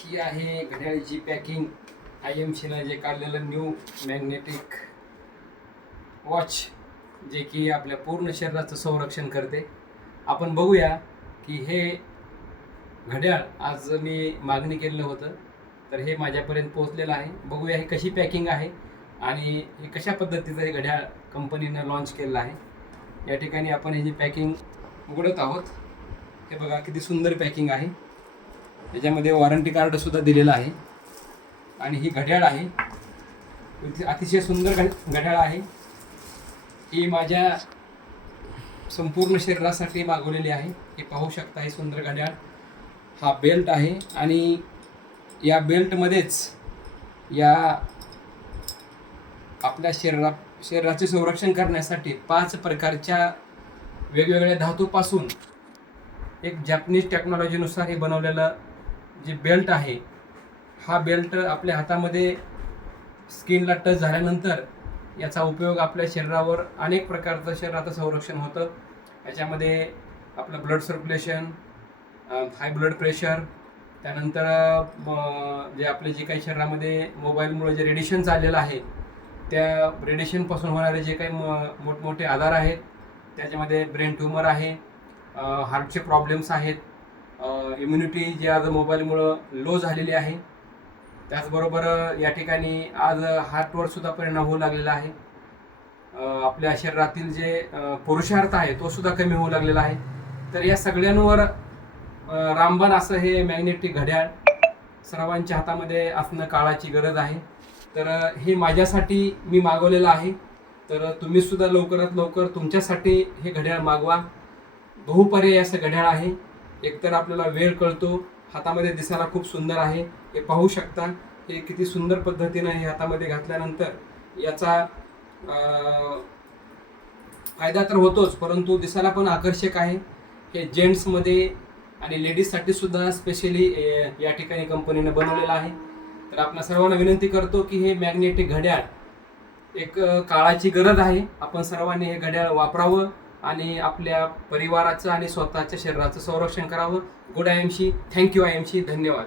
ही आहे घड्याळीची पॅकिंग. IMCनं जे काढलेलं न्यू मॅग्नेटिक वॉच, जे की आपल्या पूर्ण शरीराचं संरक्षण करते. आपण बघूया की हे घड्याळ आज मी मागणी केलेलं होतं, तर हे माझ्यापर्यंत पोहोचलेलं आहे. बघूया ही कशी पॅकिंग आहे आणि हे कशा पद्धतीचं हे घड्याळ कंपनीनं लॉन्च केलेलं आहे. या ठिकाणी आपण ह्याची पॅकिंग उघडत आहोत. हे बघा किती सुंदर पॅकिंग आहे. याच्यामध्ये वॉरंटी कार्डसुद्धा दिलेलं आहे आणि ही घड्याळ आहे, अतिशय सुंदर घड्याळ आहे. ही माझ्या संपूर्ण शरीरासाठी मागवलेली आहे. हे पाहू शकता, हे सुंदर घड्याळ. हा बेल्ट आहे आणि या बेल्टमध्येच या आपल्या शरीराचे संरक्षण करण्यासाठी 5 प्रकारच्या वेगवेगळ्या धातूपासून एक जॅपनीज टेक्नॉलॉजीनुसार हे बनवलेलं जे बेल्ट आहे, हा बेल्ट आपल्या हातामध्ये स्किनला टच झाल्यानंतर याचा उपयोग आपल्या शरीरावर अनेक प्रकारचं शरीराचं संरक्षण होतं. याच्यामध्ये आपलं blood circulation, high blood pressure, त्यानंतर जे आपले जे काही शरीरामध्ये मोबाईलमुळे जे रेडिएशन चाललेलं आहे, त्या रेडिएशनपासून होणारे जे काही मोठमोठे आजार आहेत, त्याच्यामध्ये ब्रेन ट्यूमर आहे, हार्टचे प्रॉब्लेम्स आहेत, इम्युनिटी जी आज मोबाईलमुळं लो झालेली आहे, त्याचबरोबर या ठिकाणी आज हार्टवर सुद्धा परिणाम होऊ लागलेला आहे. आपल्या शरीरातील जे पुरुषार्थ आहे तो सुद्धा कमी होऊ लागलेला आहे. तर या सगळ्यांवर रामबाण असं हे मॅग्नेटिक घड्याळ सर्वांच्या हातामध्ये असणं काळाची गरज आहे. तर हे माझ्यासाठी मी मागवलेलं आहे. तर तुम्ही सुद्धा लवकरात लवकर तुमच्यासाठी हे घड्याळ मागवा. बहुपर्यायी असं घड्याळ आहे. एकतर आपल्याला वेळ कळतो, हातामध्ये दिसायला खूप सुंदर आहे. हे पाहू शकता, हे किती सुंदर पद्धतीनं हे हातामध्ये घातल्यानंतर याचा फायदा तर होतोच, परंतु दिसायला पण आकर्षक आहे. हे जेंट्समध्ये आणि लेडीजसाठी सुद्धा स्पेशली या ठिकाणी कंपनीने बनवलेलं आहे. तर आपल्या सर्वांना विनंती करतो की हे मॅग्नेटिक घड्याळ एक काळाची गरज आहे. आपण सर्वांनी हे घड्याळ वापरावं आणि आपल्या परिवाराचं आणि स्वतःच्या शरीराचं संरक्षण करावं. Good IMC. Thank you IMC. धन्यवाद.